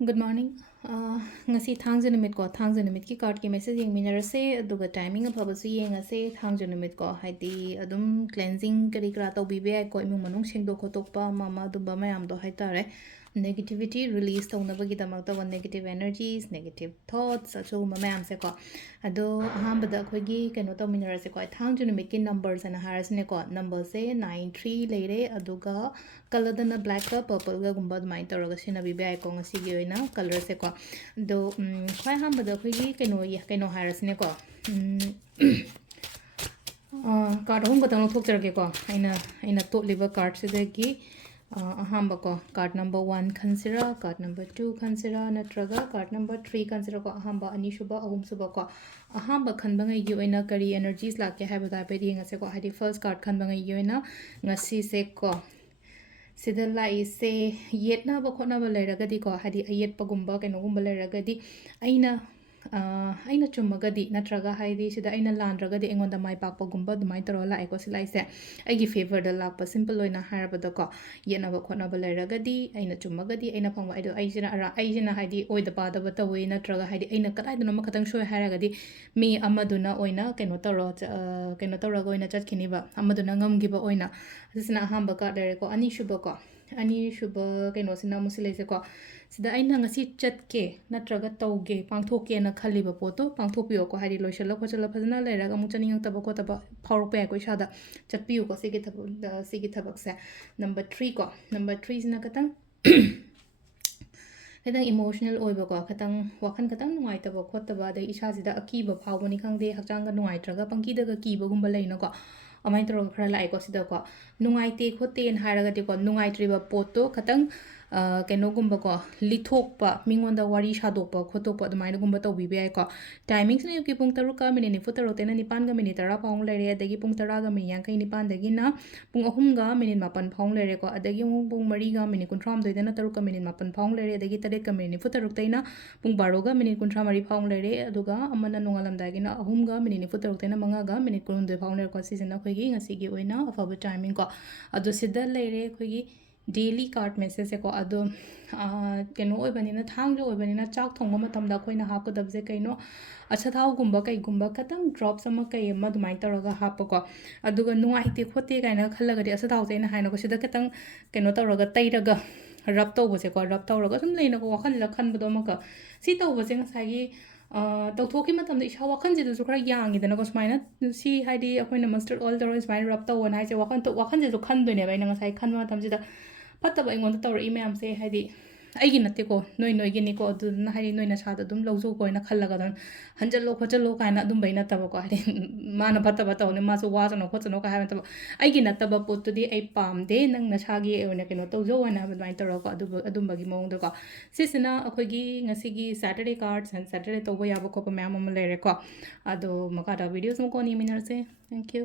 Good morning. Ngasi thangja numit ko thangja numit ki card ki message yeng minarase aduga timing afaba su yengase thangja numit ko haidi adum cleansing kari kara to bibe ai ko imung manung sengdo khotokpa mama dumba mayam do haitare negativity release taunaba gi damakta one negative energies negative thoughts achu mayam se ko ado ahambada khogi keno to minarase ko thangja numit ki numbers ana harasne ko number se 93 leire aduga color dana black ka purple ga gumba mai toroga sina bibe ai ko ngasi gi oina color se ko do khwai hambada khogi keno harasne ko card home ka tang thok jarge ko aina to liver card se de gi ahamba ko card number 1 khansira card number 2 khansira natraga card number 3 khansira ko ahamba ani shuba ahum suba ko ahamba khanba ngai gi oina kari energies lakye haiba da pe ringa se ko hadi first card khanba ngai gi oina ngasi se ko sida lai se yetna ba khona ba leragadi ko hadi ayet pagumba keno gumba leragadi aina chumagadi natraga haidi sida aina landragadi engonda mai pakpa gumba dumai toro la eko silai se aigi favor da lakpa simple oina harabada ko yena ba khona ba leragadi aina chumagadi aina phangwa aido aijina haidi oida pada ba tawi natraga haidi aina kadai duna makatang shoy haragadi mi amaduna oina keno toro go oina chatkhini ba amaduna ngamgi ba oina sisina hamba ka dere ko ani shuba keno sina musile se ko sida aina ngasi chatke natraga tauge pangthoke na khaliba poto pangthopio ko hari loishala khochala phajana leraga mu chaning taba ko taba phawrok pe ko isada chatpiu ko sigi thabak se number 3 ko number 3 sina katang kadang emotional oiba ko katang wakhan katang nuai taba khotaba da isa sida akiba phawbani khangde hakchang ga nuai traga pangki daga kiba gumba leina ko amai tro khara lai ko sida ko nuai te khote en haraga te ko nuai triba poto katang keno gumba ko lithokpa mingonda wari shadokpa khotokpa adumai gumba to bibe ai ko timings ne ki pung taruka minute ni futaro tena nipan ga minute tara paung lere adagi pung tara ga min yankai nipan dagi na pung ahum ga minute mapan paung lere ko adagi pung mari ga minute kuntram doi dena taruka minute mapan paung lere adagi taret ka minute futaruk taina pung baro ga minute kuntra mari paung lere aduga amana nungalam dagi na ahum ga minute futaruk taina manga ga minute kun doi paung lere ko sisina khogi ngasi gi oina afaba timing ko adu sida lere khogi daily card message ko ado keno oibanina thangjo oibanina chak thongba matamda khoina hapkadabje kaino acha thau gumba kai gumba katang drops ama kai ama dumai taraga hapako aduga nuai te khote kaina khallagadi asa thau jaina haina ko sida katang keno taraga tairaga rub tawbase ko rub tawraga sum leina ko wakhan la khanbado maka si tawbase ngasagi tawthoki matamda isha wakhan je du khara yangi dana ko smaina si haidi akoina mustard oil tawra smaina rub tawona haise wakhan je du khandoine bai na ngasai khanba matamjida ꯐꯠꯇꯕ ꯑꯩꯉꯣꯟꯗ ꯇꯧꯔꯛꯏ ꯃꯌꯥꯝꯁꯦ ꯍꯥꯏꯗꯤ ꯑꯩꯒꯤ ꯅꯠꯇꯦꯀꯣ ꯅꯣꯏꯒꯤꯅꯤꯀꯣ ꯑꯗꯨꯗꯨꯅ ꯍꯥꯏꯗꯤ ꯅꯣꯏ ꯅꯁꯥꯗ ꯑꯗꯨꯝ ꯂꯧꯖꯧꯀꯣ ꯍꯥꯏꯅ ꯈꯜꯂꯒ ꯑꯗꯨꯝ ꯍꯟꯖꯜꯂꯣ ꯈꯣꯠꯆꯜꯂꯣ ꯀꯥꯏꯅ ꯑꯗꯨꯝꯕꯩ ꯅꯠꯇꯕꯀꯣ ꯍꯥꯏꯗꯤ ꯃꯥꯅ ꯐꯠꯇꯕ ꯇꯧꯅꯤ ꯃꯥꯁꯨ ꯋꯥꯁꯅꯣ ꯈꯣꯠꯁꯅꯣ ꯀꯥꯏ ꯍꯥꯏꯕ ꯅꯠꯇꯕ ꯑꯩꯒꯤ ꯅꯠꯇꯕ ꯄꯣꯠꯇꯨꯗꯤ ꯑꯩ ꯄꯥꯝꯗꯦ ꯅꯪ ꯅꯁꯥꯒꯤ ꯑꯣꯏꯅ ꯀꯩꯅꯣ ꯇꯧꯖꯧ ꯍꯥꯏꯅ ꯍꯥꯏꯕ ꯑꯗꯨꯃꯥꯏꯅ ꯇꯧꯔꯒꯀꯣ ꯑꯗꯨꯝꯕꯒꯤ ꯃꯑꯣꯡꯗꯀꯣ ꯁꯤꯁꯤꯅ ꯑꯩꯈꯣꯏꯒꯤ ꯉꯁꯤꯒꯤ ꯁꯦꯇꯔꯗꯦ ꯀꯥꯔꯗꯁ ꯑꯦꯟ ꯁꯦꯇꯔꯗꯦ ꯇꯧꯕ ꯌꯥꯕ ꯈꯣꯠꯄ ꯃꯌꯥꯝ ꯑꯃ ꯂꯩꯔꯦꯀꯣ ꯑꯗꯣ ꯃꯈꯥꯗ ꯚꯤꯗꯤꯑꯣꯁ ꯑꯃꯨꯛ ꯀꯣꯟꯅ ꯌꯦꯡꯃꯤꯟꯅꯔꯁꯦ ꯊꯦꯡꯛ ꯌꯨ